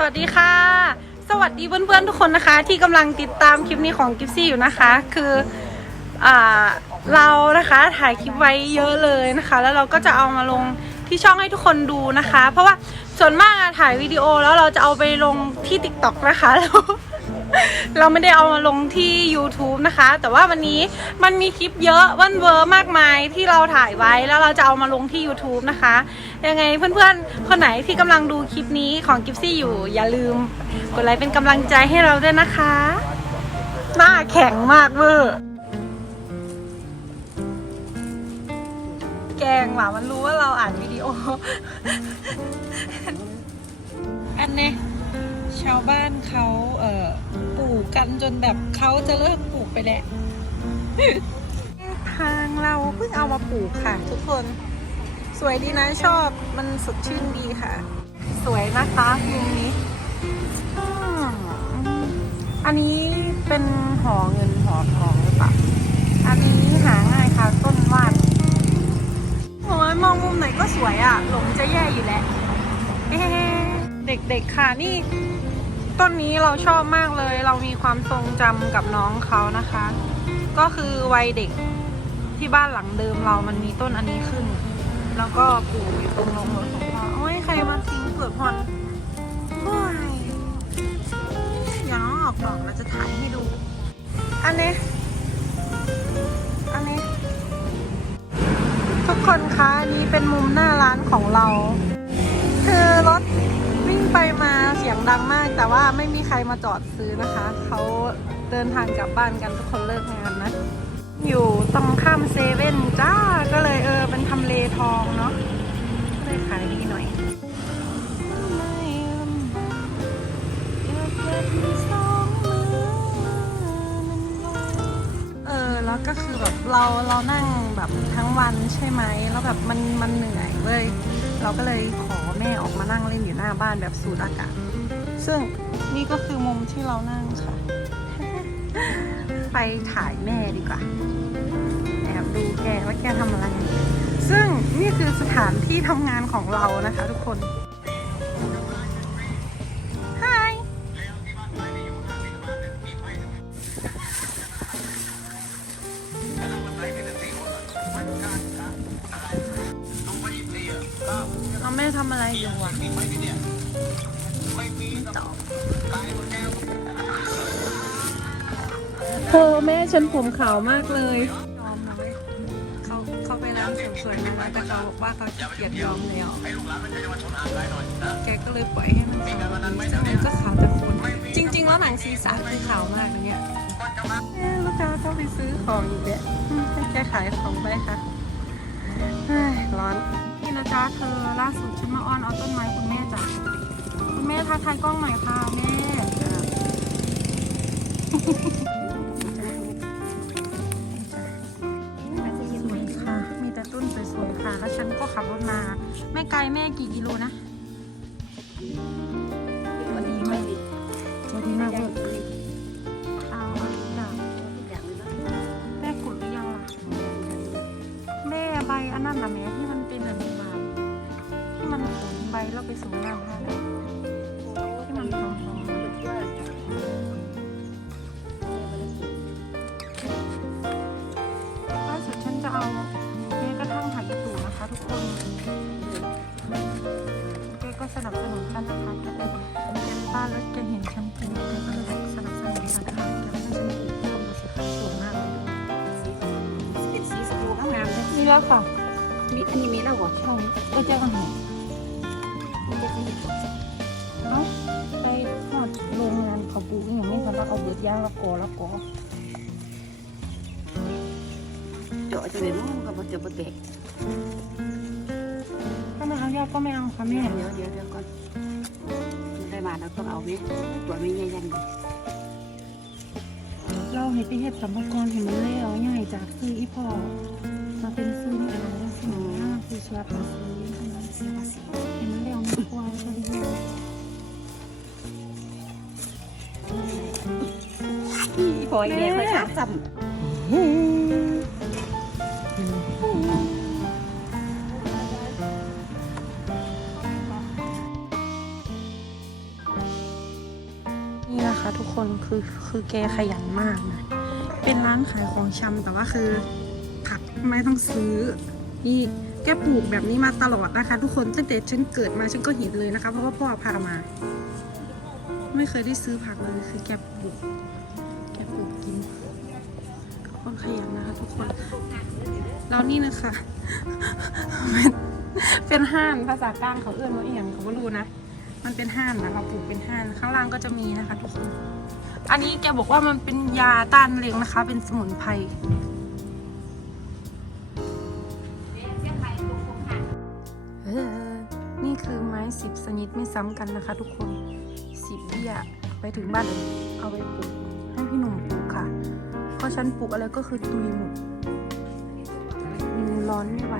สวัสดีค่ะ สวัสดีเพื่อนๆทุกคนนะคะ ที่กำลังติดตามคลิปนี้ของกิฟซี่อยู่นะคะ คืออ่าเรานะคะถ่ายคลิปไว้เยอะเลยนะคะ แล้วเราก็จะเอามาลงที่ช่องให้ทุกคนดูนะคะ เพราะว่าส่วนมากอะถ่ายวิดีโอแล้วเราจะเอาไปลงที่ติ๊กต็อกนะคะแล้ว เราไม่ได้เอามาลงที่ YouTube นะคะ แต่ว่าวันนี้มันมีคลิปเยอะวันเวอร์มากมายที่เราถ่ายไว้แล้วเราจะเอามาลงที่ YouTube นะคะ ยังไงเพื่อนๆ คนไหนที่กำลังดูคลิปนี้ของกิฟซี่อยู่ อย่าลืมกดไลค์เป็นกำลังใจให้เราด้วยนะคะ หน้าแข็งมากเวอร์แกงหว่ามันรู้ว่าเราอ่านวิดีโอ อันเนี้ย ชาวบ้านเขาเอ่อปลูกกันจนแบบเขาจะเลิกปลูกไปแล้วทางเราเพิ่งเอามาปลูกค่ะ ทุกคน สวยดีนะชอบมันสดชื่นดีค่ะ สวยนะคะมุมนี้อันนี้เป็นหอเงินหอทองหรือเปล่าอันนี้หาง่ายค่ะต้นว่านโอ้ยมองมุมไหนก็สวยอะ่ะ หลงจะแย่อยู่แล้วเด็กๆค่ะนี่ ต้นนี้เราชอบมากเลย เรามีความทรงจำกับน้องเขานะคะ ก็คือวัยเด็กที่บ้านหลังเดิมเรามันมีต้นอันนี้ขึ้น แล้วก็ปลูกอยู่ตรงลงรถของเราโอ้ยใครมาทิ้งเปลือกหอนอยอย่าน้องออกดอกเราจะถ่ายให้ดู อันนี้ อันนี้ ทุกคนคะอันนี้เป็นมุมหน้าร้านของเรา คือรถ ไปมาเสียงดังมาก แต่ว่าไม่มีใครมาจอดซื้อนะคะ เขาเดินทางกลับบ้านกันทุกคนเลิกงานนะ อยู่ตรงข้ามเซเว่นจ้า ก็เลยเออเป็นทำเลทองเนาะก็เลยขายดีหน่อยเออแล้วก็คือแบบเราเรานั่งแบบทั้งวันใช่ไหมแล้วแบบมันมันเหนื่อยเว้ยเราก็เลยขอ แม่ออกมานั่งเล่นอยู่หน้าบ้านแบบสูดอากาศ ซึ่งนี่ก็คือมุมที่เรานั่งค่ะ ไปถ่ายแม่ดีกว่าแอบดูแกว่าแกทำอะไร ซึ่งนี่คือสถานที่ทำงานของเรานะคะทุกคน ทำอะไรอยู่อะเธอแม่ฉันผมขาวมากเลยยอมนะเว้ยเขาเขาไปร้านเสริมสวยมาแต่เขาบอกว่าเขาขี้เกียจยอมแล้วแกก็เลยปล่อยให้มันขาวซึ่งมันก็ขาวแต่คนจริง ๆ แล้วหนังศีรษะคือขาวมากนะเนี่ยลูกค้าต้องไปซื้อของอีกแล้วอืมให้แกขายของไปค่ะร้อน เธอล่าสุดฉันมาอ้อนเอาต้นไม้คุณแม่จ้ะคุณแม่ทักทายกล้องหน่อยค่ะแม่สวยค่ะ มีแต่ต้นสวยๆค่ะ แล้วฉันก็ขับรถมาไม่ไกลแม่กี่กิโลนะวันดีมากวันดีมากเลยเอาจ้ะแม่ขุดหรือยังล่ะแม่ใบอันนั้นนะแม่ สูงน้ำให้นะที่มันหอมๆล่าสุดฉันจะเอาแม่กระทั่งหายตูนะคะ ทุกคนแกก็สนับสนุนกันนะคะแกเป็นแกบ้านแล้วแกเห็นฉันปลูกแกก็เลยสนับสนุนกันค่ะแกให้ฉันปลูกทำดูสิคะสวยมากเลยเป็นสีสบู่งามเลยนี่แล้วค่ะมีอันนี้มีแล้วเหรอใช่ก็จะกันหนมันจะ เอ้าไปทอดโรงงานเขาปูอย่างไม่ทันแล้วเอาเบิดย่างแล้วกอแล้วกอเจาะจะเป็นมุ่งกับมันจะบดแตกถ้าไม่เอายอดก็ไม่เอาค่ะแม่เดี๋ยวเดี๋ยวเดี๋ยวก่อนได้มาแล้วต้องเอาไหมตัวไม่ใหญ่ยันเราเห็นไปเห็ดสัมภากรเห็นมันเล่เอาง่ายจากซื้ออีพอมาเป็นซื้อนี่อะไรนะซื้อหน้าซื้อชวดมาซื้ พออีเดียเคยชักจนะคะทุกคนคือคือแกขยันมากนะ เป็นร้านขายของชำแต่ว่าคือ ผักไม่ต้องซื้อ นี่แกปลูกแบบนี้มาตลอดนะคะ ทุกคนตั้งแต่ฉันเกิดมาฉันก็เห็นเลยนะคะ เพราะว่าพ่อพามา ไม่เคยได้ซื้อผักเลยคือแกปลูกแก ปลูกกิน คนขยันนะคะทุกคน แล้วนี่นะคะ เป็นห้านภาษากลางเขาเอื้อนว่าอีหยังเขาไม่รู้นะ มันเป็นห้านนะคะปลูกเป็นห้านข้างล่างก็จะมีนะคะ ทุกคน อันนี้แกบอกว่ามันเป็นยาต้านมะเร็งนะคะ เป็นสมุนไพรนี่คือไม้สิบชนิดไม่ซ้ำกันนะคะ ทุกคนสิบเบี้ยไปถึงบ้านเลยเอาไปปลูก ฉันปลูกอะไรก็คือตุยหมดร้อนไม่ไหว